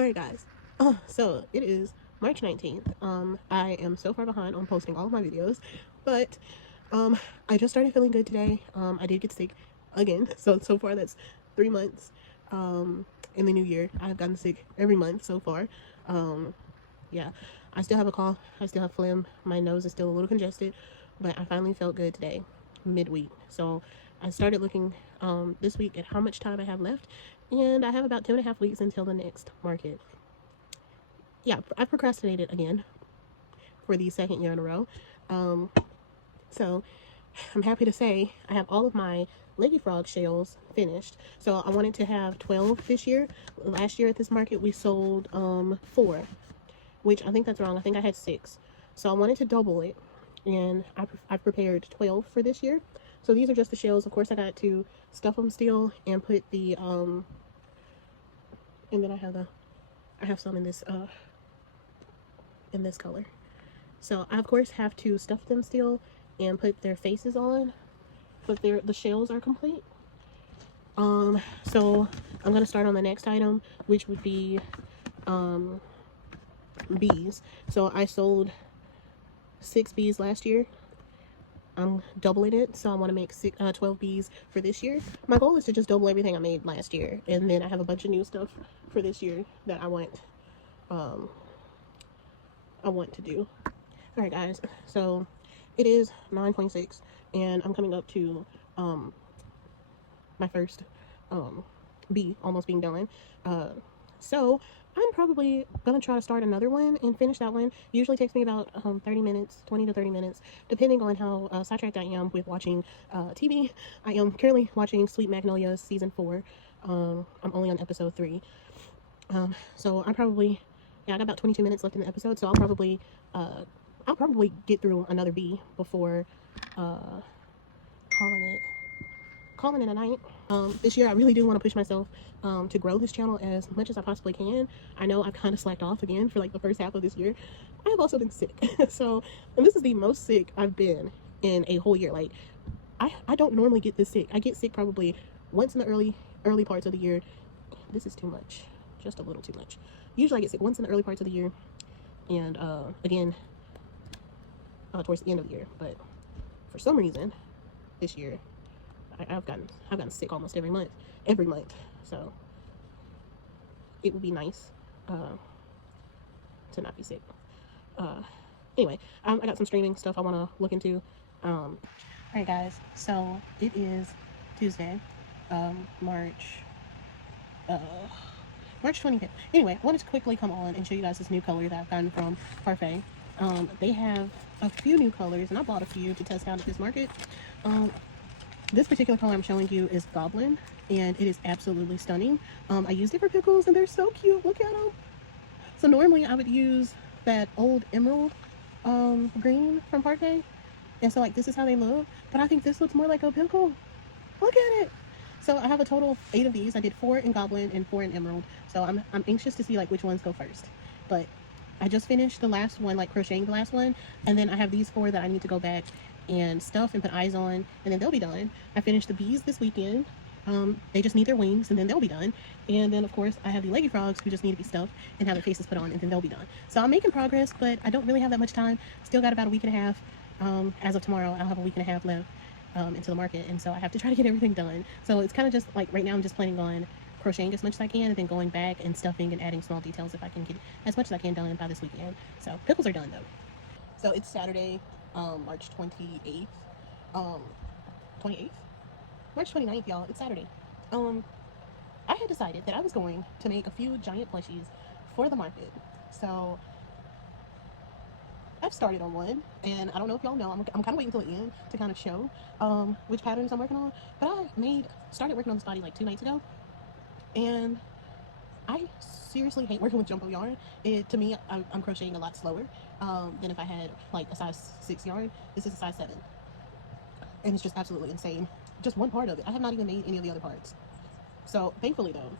Alright guys, so it is March 19th. I am so far behind on posting all of my videos, but um, I just started feeling good today. I did get sick again, so far that's 3 months. In the new year, I've gotten sick every month so far. Um, yeah, I still have a cough, I still have phlegm, my nose is still a little congested, but I finally felt good today, midweek. So I started looking this week at how much time I have left, and I have about 2.5 weeks until the next market. Yeah, I procrastinated again for the second year in a row. Um, so I'm happy to say I have all of my Leggy Frog shells finished. So I wanted to have 12 this year. Last year at this market we sold 4, which I think that's wrong. I think I had 6. So I wanted to double it, and I've prepared 12 for this year. So these are just the shells. Of course I got to stuff them still and put the and then I have some in this color. So I of course have to stuff them still and put their faces on, but the shells are complete. So I'm gonna start on the next item, which would be bees. So I sold 6 bees last year. I'm doubling it, so I want to make 12 bees for this year. My goal is to just double everything I made last year, and then I have a bunch of new stuff for this year that um, I want to do. All right, guys. So it is 9:26, and I'm coming up to my first bee almost being done. So I'm probably gonna try to start another one and finish that one. Usually takes me about 30 minutes, 20 to 30 minutes, depending on how sidetracked I am with watching TV. I am currently watching Sweet Magnolias season 4. I'm only on episode 3. So I'm probably, yeah, I got about 22 minutes left in the episode, so uh, I'll probably get through another bee before uh, calling it calling it a night. This year I really do want to push myself to grow this channel as much as I possibly can. I know I've kind of slacked off again for like the first half of this year. I have also been sick. So, and this is the most sick I've been in a whole year. Like, I don't normally get this sick. I get sick probably once in the early parts of the year. This is too much. Just a little too much. Usually I get sick once in the early parts of the year, and again towards the end of the year. But for some reason this year I've gotten sick almost every month. So it would be nice to not be sick. Uh, anyway, I got some streaming stuff I want to look into. All right, guys. So it is Tuesday, March uh, March 25th. Anyway, I wanted to quickly come on and show you guys this new color that I've gotten from Crochet. They have a few new colors, and I bought a few to test out at this market. This particular color I'm showing you is Goblin, and it is absolutely stunning. I used it for pickles, and they're so cute. Look at them. So normally I would use that old emerald green from Parquet, and so like this is how they look. But I think this looks more like a pickle. Look at it. So I have a total of 8 of these. I did 4 in Goblin and 4 in Emerald. So I'm anxious to see like which ones go first. But I just finished the last one, like crocheting the last one, and then I have these 4 that I need to go back and stuff and put eyes on, and then they'll be done. I finished the bees this weekend. They just need their wings, and then they'll be done. And then of course I have the leggy frogs who just need to be stuffed and have their faces put on, and then they'll be done. So I'm making progress, but I don't really have that much time. Still got about a week and a half. As of tomorrow, I'll have a week and a half left into the market, and so I have to try to get everything done. So it's kind of just like right now I'm just planning on crocheting as much as I can, and then going back and stuffing and adding small details if I can get as much as I can done by this weekend. So pickles are done though. So it's Saturday, March 28th. 28th? March 29th, y'all. It's Saturday. I had decided that I was going to make a few giant plushies for the market. So I've started on one, and I don't know if y'all know, I'm kind of waiting until the end to kind of show which patterns I'm working on. But I started working on this body like 2 nights ago, and I seriously hate working with jumbo yarn. To me, I'm crocheting a lot slower than if I had like a size 6 yarn. This is a size 7, and it's just absolutely insane. Just one part of it. I have not even made any of the other parts. So thankfully though,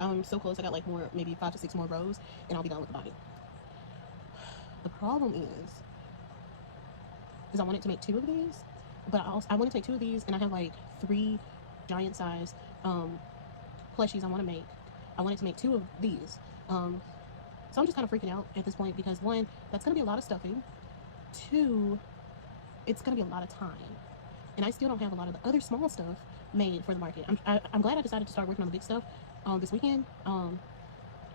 I'm so close. I got like more, maybe 5 to 6 more rows, and I'll be done with the body. The problem is I wanted to make 2 of these, but I wanted to make 2 of these, and I have like 3 giant size plushies I want to make. I wanted to make 2 of these, So I'm just kind of freaking out at this point because one, that's going to be a lot of stuffing. Two, it's going to be a lot of time. And I still don't have a lot of the other small stuff made for the market. I'm glad I decided to start working on the big stuff this weekend,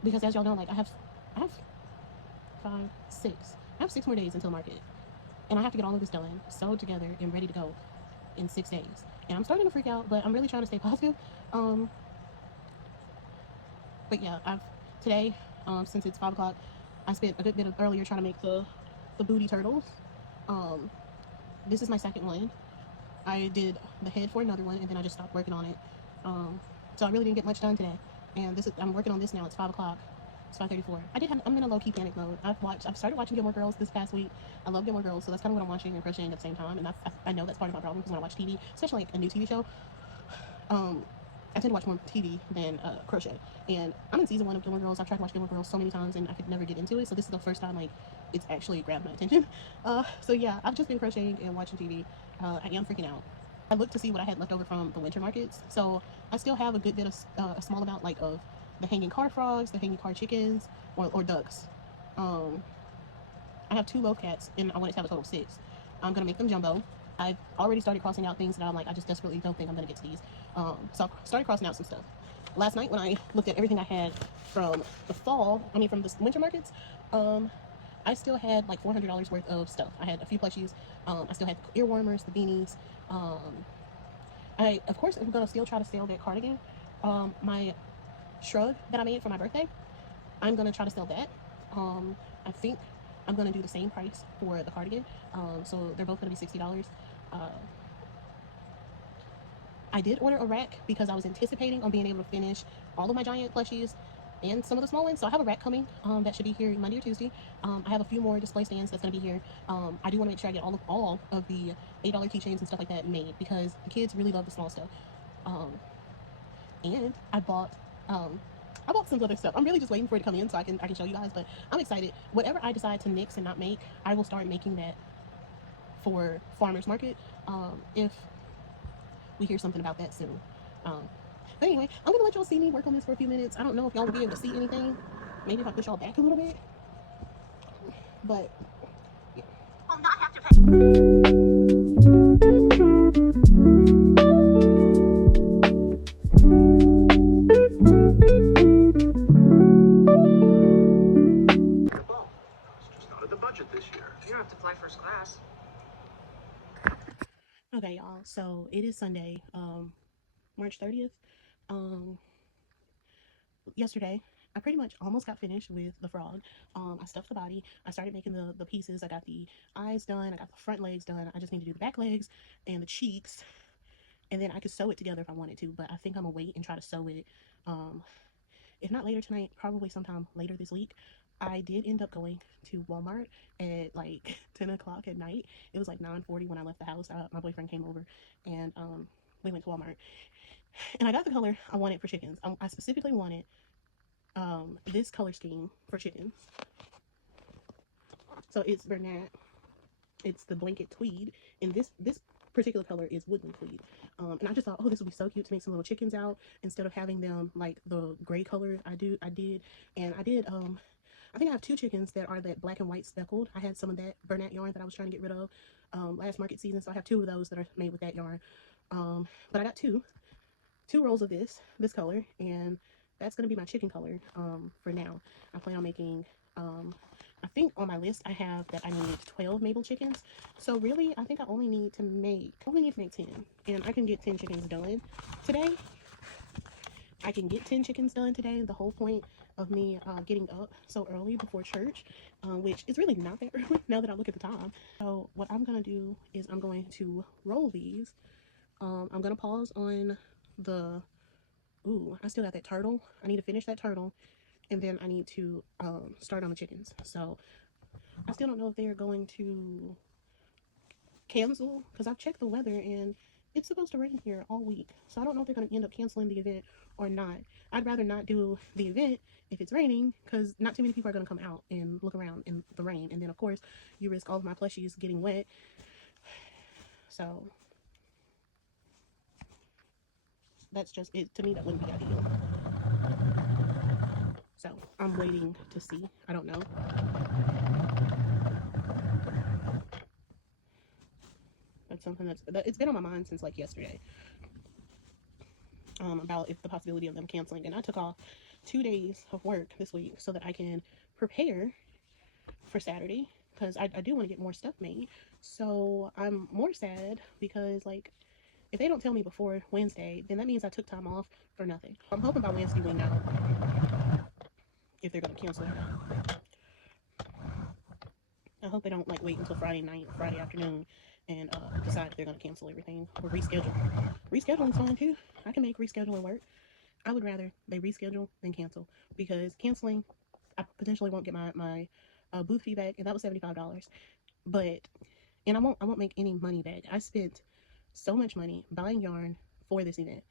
because as y'all know, like I have five, six. I have 6 more days until the market, and I have to get all of this done, sewed together, and ready to go in 6 days. And I'm starting to freak out, but I'm really trying to stay positive. Um, but yeah, I've today, since it's 5 o'clock, I spent a good bit of earlier trying to make the booty turtles. Um, this is my second one. I did the head for another one, and then I just stopped working on it. So I really didn't get much done today. And I'm working on this now. It's 5 o'clock. It's 5:34. I'm in a low-key panic mode. I've started watching Gilmore Girls this past week. I love Gilmore Girls, so that's kind of what I'm watching and crocheting at the same time. And I know that's part of my problem because when I watch TV, especially like a new TV show, um, I tend to watch more TV than crochet. And I'm in season 1 of Gilmore Girls. I've tried to watch Gilmore Girls so many times, and I could never get into it. So this is the first time like it's actually grabbed my attention. So yeah, I've just been crocheting and watching TV. I am freaking out. I looked to see what I had left over from the winter markets. So I still have a good bit of a small amount like of the hanging car frogs, the hanging car chickens, or ducks. Um, I have 2 loaf cats, and I wanted to have a total of 6. I'm gonna make them jumbo. I've already started crossing out things that I'm like, I just desperately don't think I'm gonna get to these. So I started crossing out some stuff. Last night when I looked at everything I had from from the winter markets, I still had like $400 worth of stuff. I had a few plushies. I still had the ear warmers, the beanies. Of course, I'm gonna still try to sell that cardigan. My shrug that I made for my birthday, I'm gonna try to sell that. I think I'm gonna do the same price for the cardigan. So they're both gonna be $60. Uh, I did order a rack because I was anticipating on being able to finish all of my giant plushies and some of the small ones. So I have a rack coming that should be here Monday or Tuesday. I have a few more display stands that's going to be here. I do want to make sure I get all of the $8 keychains and stuff like that made because the kids really love the small stuff. And I bought some other stuff. I'm really just waiting for it to come in so I can show you guys. But I'm excited. Whatever I decide to nix and not make, I will start making that for farmers market. If we hear something about that soon. But anyway, I'm gonna let y'all see me work on this for a few minutes. I don't know if y'all will be able to see anything. Maybe if I push y'all back a little bit. But yeah. Will not have to pay. Okay, y'all. So it is Sunday, March 30th. Yesterday, I pretty much almost got finished with the frog. I stuffed the body. I started making the pieces. I got the eyes done. I got the front legs done. I just need to do the back legs and the cheeks. And then I could sew it together if I wanted to. But I think I'm going to wait and try to sew it. If not later tonight, probably sometime later this week. I did end up going to Walmart at like 10 o'clock at night. It was like 9:40 when I left the house. My boyfriend came over and we went to Walmart. And I got the color I wanted for chickens. I specifically wanted this color scheme for chickens. So it's Bernat. It's the blanket tweed. And this particular color is woodland tweed. And I just thought, oh, this would be so cute to make some little chickens out instead of having them like the gray color I did. And I did, I think I have 2 chickens that are that black and white speckled. I had some of that Bernat yarn that I was trying to get rid of last market season. So I have 2 of those that are made with that yarn. But I got two rolls of this color, and that's going to be my chicken color for now. I plan on making, I think on my list I have that I need 12 Mabel chickens. So really, I think I only need to make 10, and I can get 10 chickens done today. I can get 10 chickens done today. The whole point of me getting up so early before church, which is really not that early now that I look at the time. So what I'm going to do is I'm going to roll these. I'm going to pause on the, ooh, I still got that turtle. I need to finish that turtle, and then I need to start on the chickens. So I still don't know if they're going to cancel, because I've checked the weather and it's supposed to rain here all week. So I don't know if they're going to end up canceling the event or not. I'd rather not do the event if it's raining, because not too many people are going to come out and look around in the rain. And then, of course, you risk all of my plushies getting wet. So that's just it. To me, that wouldn't be ideal. So I'm waiting to see. I don't know. That's something it's been on my mind since like yesterday. About if the possibility of them canceling. And I took off 2 days of work this week so that I can prepare for Saturday because I do want to get more stuff made. So I'm more sad because like if they don't tell me before Wednesday, then that means I took time off for nothing. I'm hoping by Wednesday we know if they're gonna cancel. I hope they don't like wait until Friday night, Friday afternoon, and decide if they're gonna cancel everything or reschedule. Rescheduling's fine too. I can make rescheduling work. I would rather they reschedule than cancel because canceling, I potentially won't get my booth fee back, and that was $75. But and I won't make any money back. I spent so much money buying yarn for this event.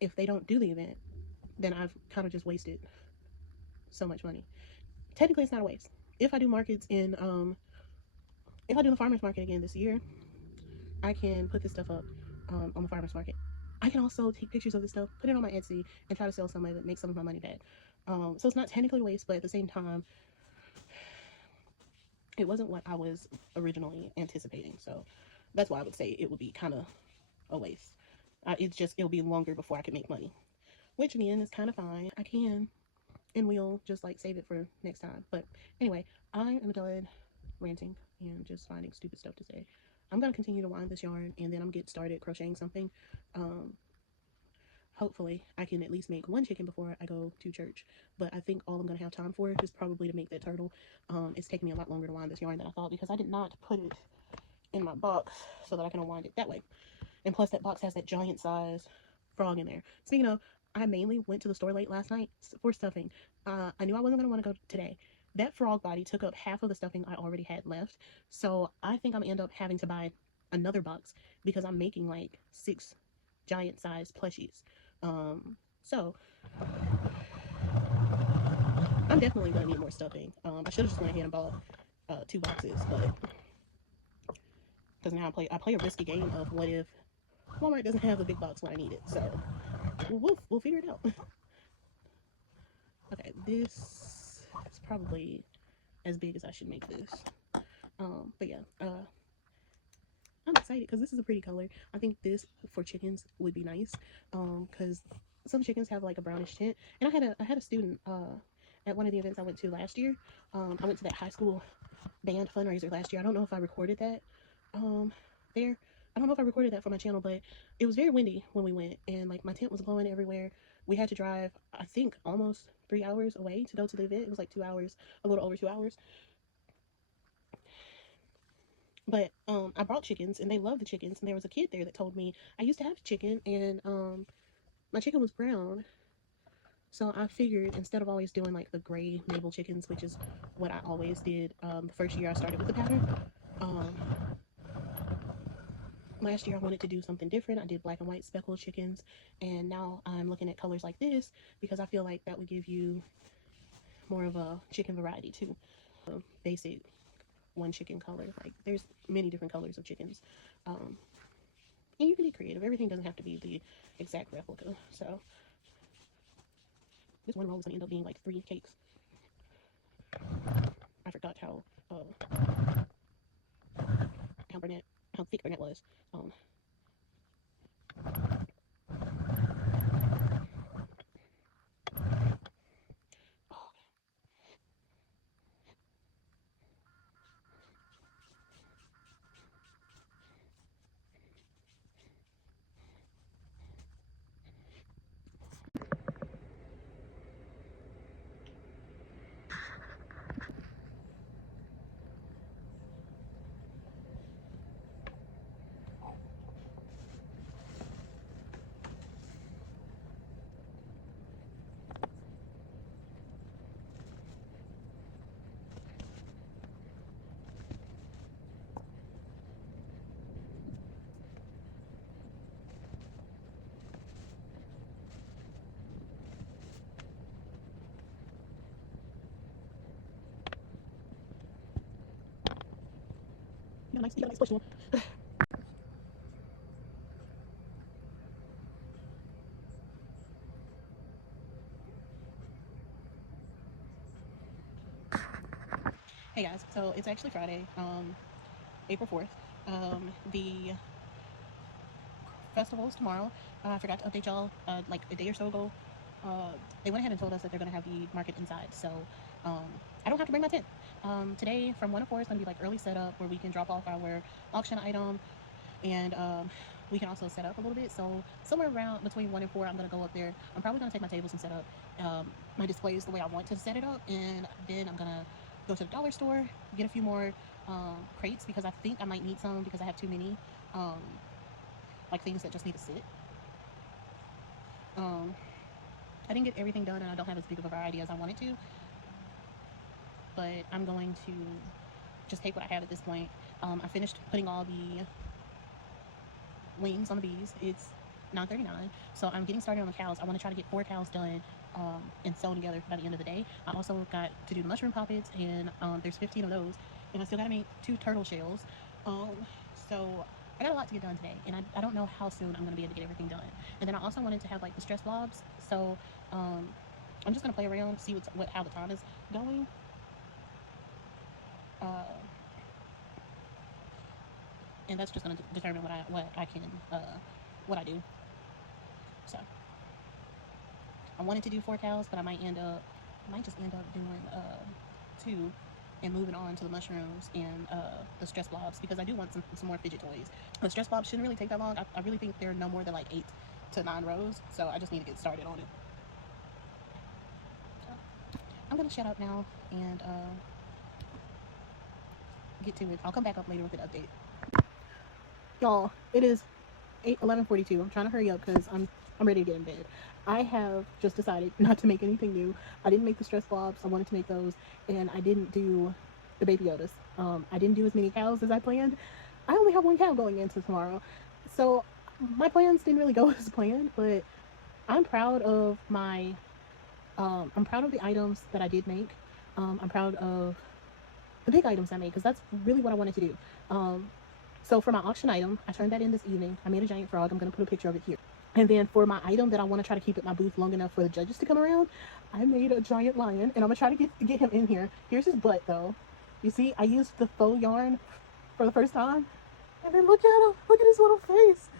If they don't do the event, then I've kind of just wasted so much money. Technically, it's not a waste. If I do markets in if I do the farmers market again this year, I can put this stuff up on the farmers market. I can also take pictures of this stuff, put it on my Etsy, and try to sell some of it, make some of my money back. So it's not technically a waste, but at the same time, it wasn't what I was originally anticipating. So that's why I would say it would be kind of a waste. It'll be longer before I can make money, which again is kind of fine. I can, and we'll just like save it for next time. But anyway, I am done ranting and just finding stupid stuff to say. I'm gonna continue to wind this yarn, and then I'm gonna get started crocheting something. Um, Hopefully I can at least make one chicken before I go to church, but I think all I'm gonna have time for is probably to make that turtle. It's taking me a lot longer to wind this yarn than I thought because I did not put it in my box so that I can unwind it that way. And plus that box has that giant size frog in there. Speaking of, I mainly went to the store late last night for stuffing. I knew I wasn't gonna want to go today. That frog body took up half of the stuffing I already had left, so I think I'm gonna end up having to buy another box because I'm making like 6 giant size plushies. So I'm definitely gonna need more stuffing. I should have just went ahead and bought 2 boxes, but because now I play a risky game of what if Walmart doesn't have the big box when I need it. So we'll figure it out. Okay, this is probably as big as I should make this. But yeah, I'm excited because this is a pretty color. I think this for chickens would be nice. Because some chickens have like a brownish tint. And I had a student at one of the events I went to last year. I went to that high school band fundraiser last year. I don't know if I recorded that there. I don't know if I recorded that for my channel, but it was very windy when we went, and like my tent was blowing everywhere. We had to drive, I think, almost 3 hours away to go to the event. It was like 2 hours, a little over 2 hours. But I brought chickens, and they loved the chickens. And there was a kid there that told me I used to have chicken, and my chicken was brown. So I figured instead of always doing like the gray navel chickens, which is what I always did the first year I started with the pattern, um, last year I wanted to do something different. I did black and white speckled chickens, and now I'm looking at colors like this because I feel like that would give you more of a chicken variety too. Basic one chicken color. Like there's many different colors of chickens. And you can be creative. Everything doesn't have to be the exact replica. So this one roll is gonna end up being like 3 cakes. I forgot how Burnett, how thick Burnett was. You got a nice question. Hey guys, so it's actually Friday, April 4th. The festival is tomorrow. I forgot to update y'all like a day or so ago. They went ahead and told us that they're going to have the market inside, so um, I don't have to bring my tent. Today from 1 to 4 is going to be like early setup where we can drop off our auction item, and we can also set up a little bit. So somewhere around between 1 and 4, I'm going to go up there. I'm probably going to take my tables and set up my displays the way I want to set it up, and then I'm going to go to the dollar store, get a few more crates because I think I might need some because I have too many like things that just need to sit. I didn't get everything done, and I don't have as big of a variety as I wanted to, but I'm going to just take what I have at this point. I finished putting all the wings on the bees. It's 9:39, so I'm getting started on the cows. I want to try to get 4 cows done and sewn together by the end of the day. I also got to do the mushroom poppets, and there's 15 of those, and I still got to make 2 turtle shells. So I got a lot to get done today, and I don't know how soon I'm going to be able to get everything done. And then I also wanted to have like the stress blobs, so I'm just going to play around, see how the time is going. And that's just going to determine what I do. So I wanted to do 4 cows, but I might just end up doing 2 and moving on to the mushrooms and the stress blobs because I do want some more fidget toys. The stress blobs shouldn't really take that long. I really think they're no more than like 8 to 9 rows, so I just need to get started on it. So I'm gonna shut up now and get to it. I'll come back up later with an update. Y'all, it is 11:42. I'm trying to hurry up because I'm ready to get in bed. I have just decided not to make anything new. I didn't make the stress blobs. I wanted to make those, and I didn't do the baby Yodas. I didn't do as many cows as I planned. I only have 1 cow going into tomorrow, so my plans didn't really go as planned. But I'm proud of my. I'm proud of the items that I did make. I'm proud of the big items I made because that's really what I wanted to do. So for my auction item, I turned that in this evening. I made a giant frog. I'm going to put a picture of it here. And then for my item that I want to try to keep at my booth long enough for the judges to come around, I made a giant lion, and I'm going to try to get him in here. Here's his butt, though. You see, I used the faux yarn for the first time. And then look at him. Look at his little face.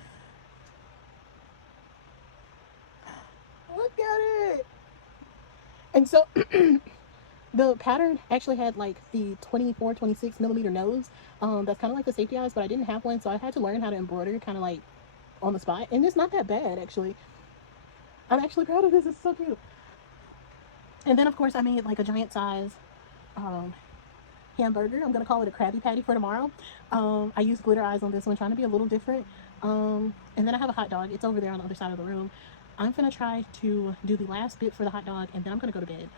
Look at it. And so the pattern actually had like the 24, 26 millimeter nose. That's kind of like the safety eyes, but I didn't have one, so I had to learn how to embroider kind of like on the spot. And it's not that bad, actually. I'm actually proud of this. It's so cute. And then, of course, I made like a giant size hamburger. I'm going to call it a Krabby Patty for tomorrow. I used glitter eyes on this one, trying to be a little different. And then I have a hot dog. It's over there on the other side of the room. I'm going to try to do the last bit for the hot dog, and then I'm going to go to bed.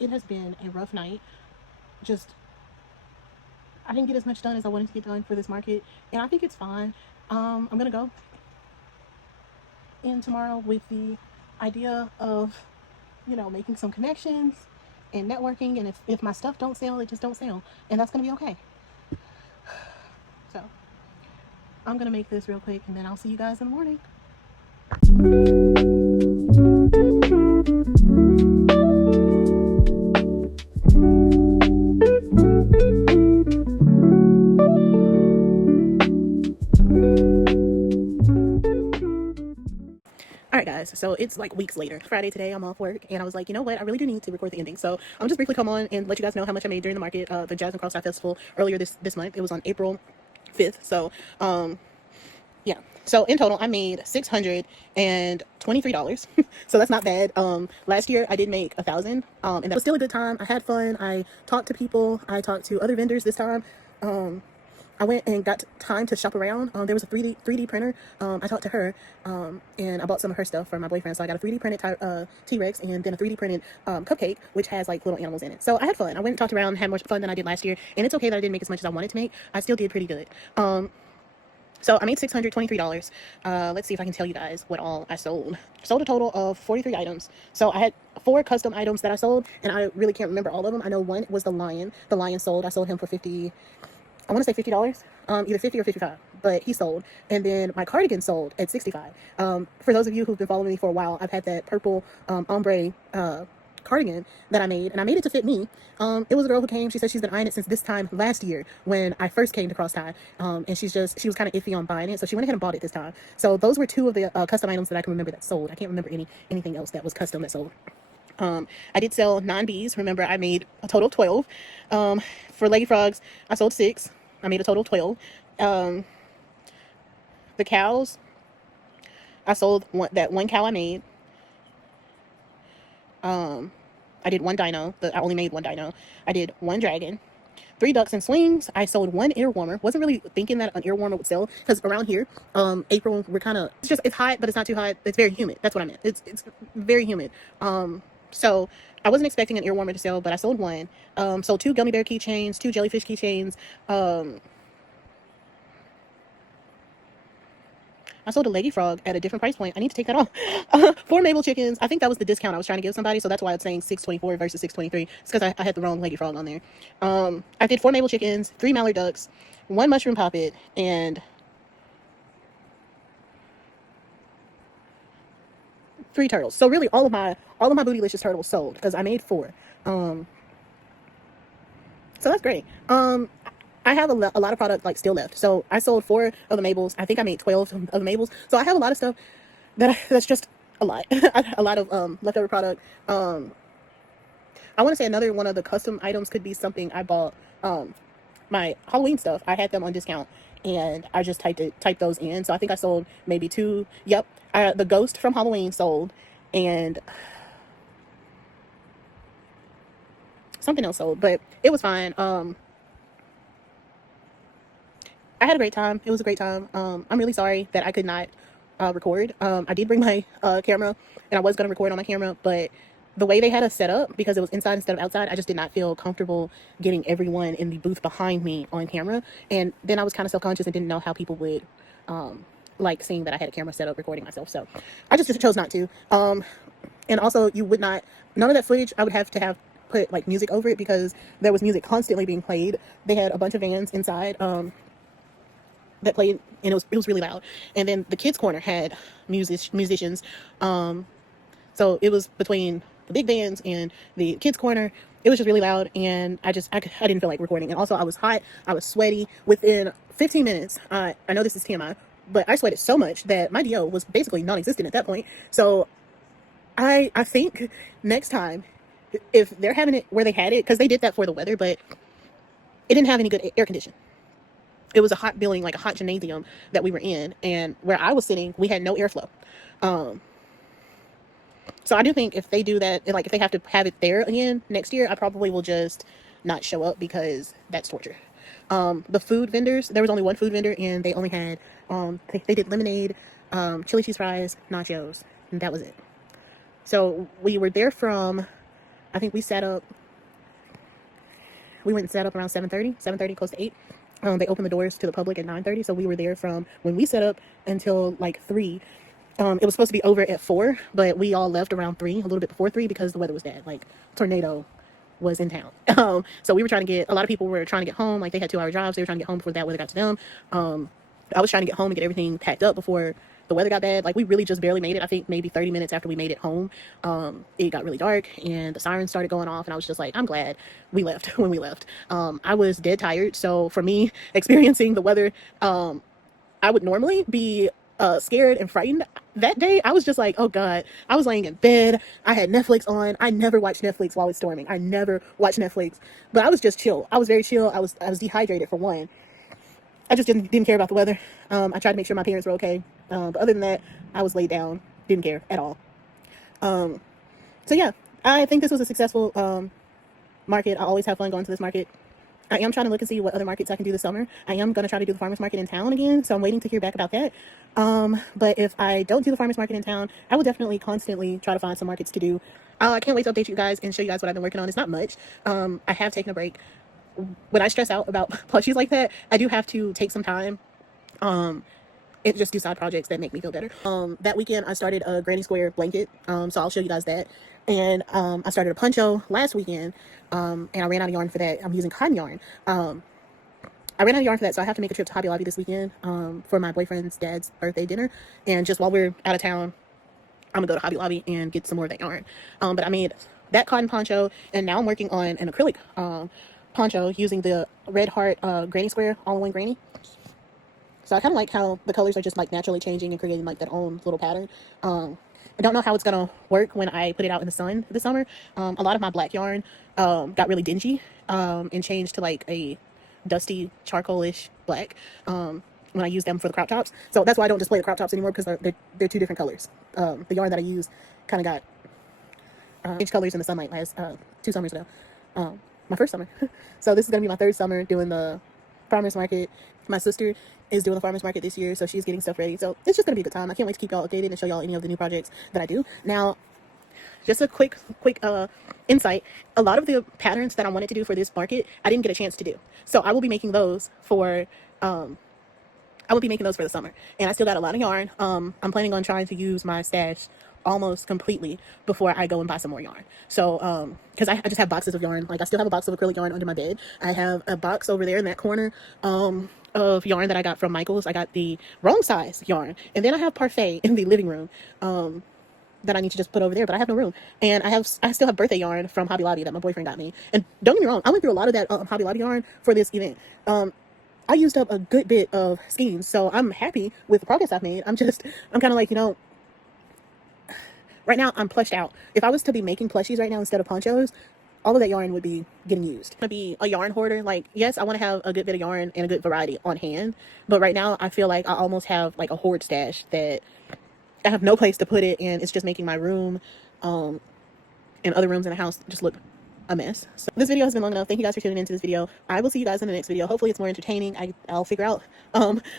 It has been a rough night. I didn't get as much done as I wanted to get done for this market, and I think it's fine. I'm going to go in tomorrow with the idea of, making some connections and networking, and if my stuff don't sell, it just don't sell, and that's going to be okay. So I'm going to make this real quick, and then I'll see you guys in the morning. Alright guys, so it's like weeks later. Friday today, I'm off work, and I was like, you know what, I really do need to record the ending. So I'm just briefly come on and let you guys know how much I made during the market, the Jazz and Crosstie Festival earlier this month. It was on April 5th. So yeah. So in total, I made $623. So that's not bad. Last year I did make 1,000. And that was still a good time. I had fun. I talked to people. I talked to other vendors this time. I went and got time to shop around. There was a 3D printer. I talked to her, and I bought some of her stuff for my boyfriend. So I got a 3D printed T-Rex, and then a 3D printed cupcake, which has like little animals in it. So I had fun. I went and talked around, had more fun than I did last year. And it's okay that I didn't make as much as I wanted to make. I still did pretty good. So I made $623. Let's see if I can tell you guys what all I sold. I sold a total of 43 items. So I had 4 custom items that I sold, and I really can't remember all of them. I know one was the lion. The lion sold. I sold him for $50. I want to say $50, either 50 or 55, but he sold. And then my cardigan sold at $65. For those of you who've been following me for a while, I've had that purple ombre cardigan that I made, and I made it to fit me. It was a girl who came. She said she's been eyeing it since this time last year when I first came to Crosstie. And she was kind of iffy on buying it, so she went ahead and bought it this time. So those were two of the custom items that I can remember that sold. I can't remember anything else that was custom that sold. I did sell 9 bees. Remember, I made a total of 12. For Lady Frogs, I sold 6. I made a total of 12. The cows, I sold that one cow I made. I did 1 dino. I only made 1 dino. I did 1 dragon. 3 ducks and swings. I sold 1 ear warmer. Wasn't really thinking that an ear warmer would sell because around here, April, we're kind of, it's hot, but it's not too hot. It's very humid. That's what I meant. It's very humid. So I wasn't expecting an ear warmer to sell, but I sold 1. Sold 2 gummy bear keychains, 2 jellyfish keychains. I sold a Lady Frog at a different price point. I need to take that off. 4 Mabel chickens. I think that was the discount I was trying to give somebody, so that's why it's saying $6.24 versus $6.23. It's because I had the wrong Lady Frog on there. I did 4 Mabel chickens, 3 mallard ducks, 1 mushroom poppet, and 3 turtles. So really, all of my Bootylicious turtles sold because I made 4. So that's great. I have a lot of product like still left. So I sold 4 of the Mabels. I think I made 12 of the Mabels. So I have a lot of stuff that's just a lot. A lot of leftover product. I want to say another one of the custom items could be something I bought. My Halloween stuff. I had them on discount, and I just typed those in. So I think I sold maybe 2. Yep, the ghost from Halloween sold, and something else sold, but it was fine. I had a great time. It was a great time. I'm really sorry that I could not record. I did bring my camera, and I was going to record on my camera, but the way they had us set up, because it was inside instead of outside, I just did not feel comfortable getting everyone in the booth behind me on camera. And then I was kind of self-conscious and didn't know how people would like seeing that I had a camera set up recording myself. So I just chose not to. And also, none of that footage I would have to put like music over it, because there was music constantly being played. They had a bunch of vans inside that played, and it was really loud. And then the kids corner had musicians. So it was between the big bands and the kids corner. It was just really loud, and I didn't feel like recording. And also, I was hot. I was sweaty. Within 15 minutes, I know this is TMI, but I sweated so much that my DO was basically non-existent at that point. So I think next time, if they're having it where they had it, because they did that for the weather, but it didn't have any good air conditioning. It was a hot building, like a hot gymnasium that we were in, and where I was sitting, we had no airflow. So I do think if they do that, like if they have to have it there again next year, I probably will just not show up, because that's torture. The food vendors, there was only 1 food vendor, and they only had, they did lemonade, chili cheese fries, nachos, and that was it. So we were there from, I think we went and sat up around 7:30, close to 8. They opened the doors to the public at 9:30, so we were there from when we set up until like 3. It was supposed to be over at 4, but we all left around 3, a little bit before 3, because the weather was bad. Like, tornado was in town. So we were trying to a lot of people were trying to get home. Like, they had 2-hour drives. They were trying to get home before that weather got to them. I was trying to get home and get everything packed up before the weather got bad. Like, we really just barely made it. I think maybe 30 minutes after we made it home, it got really dark, and the sirens started going off, and I was just like, I'm glad we left when we left. I was dead tired. So for me, experiencing the weather, I would normally be scared and frightened. That day, I was just like, oh God. I was laying in bed. I had Netflix on. I never watch Netflix while it's storming. I never watch Netflix. But I was just chill. I was very chill. I was dehydrated, for one. I just didn't care about the weather. I tried to make sure my parents were okay. But other than that, I was laid down. Didn't care at all. So yeah, I think this was a successful market. I always have fun going to this market. I am trying to look and see what other markets I can do this summer. I am going to try to do the farmers market in town again, so I'm waiting to hear back about that. But if I don't do the farmers market in town, I will definitely constantly try to find some markets to do. I can't wait to update you guys and show you guys what I've been working on. It's not much. I have taken a break. When I stress out about plushies like that, I do have to take some time. It just do side projects that make me feel better. That weekend I started a granny square blanket, so I'll show you guys that. And I started a poncho last weekend, and I ran out of yarn for that. I'm using cotton yarn. I ran out of yarn for that, so I have to make a trip to Hobby Lobby this weekend for my boyfriend's dad's birthday dinner. And just while we're out of town, I'm gonna go to Hobby Lobby and get some more of that yarn. But I made that cotton poncho, and now I'm working on an acrylic poncho using the Red Heart granny square all-in-one granny. So I kind of like how the colors are just like naturally changing and creating like their own little pattern. I don't know how it's gonna work when I put it out in the sun this summer. A lot of my black yarn got really dingy and changed to like a dusty charcoalish black when I use them for the crop tops. So that's why I don't display the crop tops anymore, because they're two different colors. The yarn that I use kind of got changed colors in the sunlight last 2 summers ago. My first summer. So this is gonna be my 3rd summer doing the farmers market. My sister is doing the farmers market this year, so she's getting stuff ready. So it's just gonna be a good time. I can't wait to keep y'all updated and show y'all any of the new projects that I do. Now, just a quick insight. A lot of the patterns that I wanted to do for this market, I didn't get a chance to do. So I will be making those for the summer. And I still got a lot of yarn. I'm planning on trying to use my stash almost completely before I go and buy some more yarn. So because I just have boxes of yarn. Like, I still have a box of acrylic yarn under my bed. I have a box over there in that corner of yarn that I got from Michael's. I got the wrong size yarn, and then I have Parfait in the living room that I need to just put over there, but I have no room. And I still have birthday yarn from Hobby Lobby that my boyfriend got me. And don't get me wrong, I went through a lot of that Hobby Lobby yarn for this event. I used up a good bit of skeins, so I'm happy with the progress I've made. I'm kind of like, right now I'm plushed out. If I was to be making plushies right now instead of ponchos, all of that yarn would be getting used. I'm gonna be a yarn hoarder. Like, yes, I want to have a good bit of yarn and a good variety on hand, but right now I feel like I almost have like a hoard stash that I have no place to put it, and it's just making my room and other rooms in the house just look a mess. So this video has been long enough. Thank you guys for tuning into this video. I will see you guys in the next video. Hopefully it's more entertaining. I'll figure out.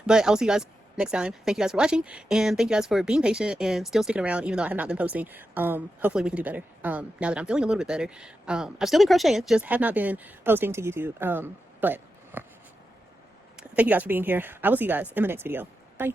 But I'll see you guys next time. Thank you guys for watching, and thank you guys for being patient and still sticking around even though I have not been posting. Hopefully we can do better now that I'm feeling a little bit better. I've still been crocheting, just have not been posting to YouTube. But thank you guys for being here. I will see you guys in the next video. Bye.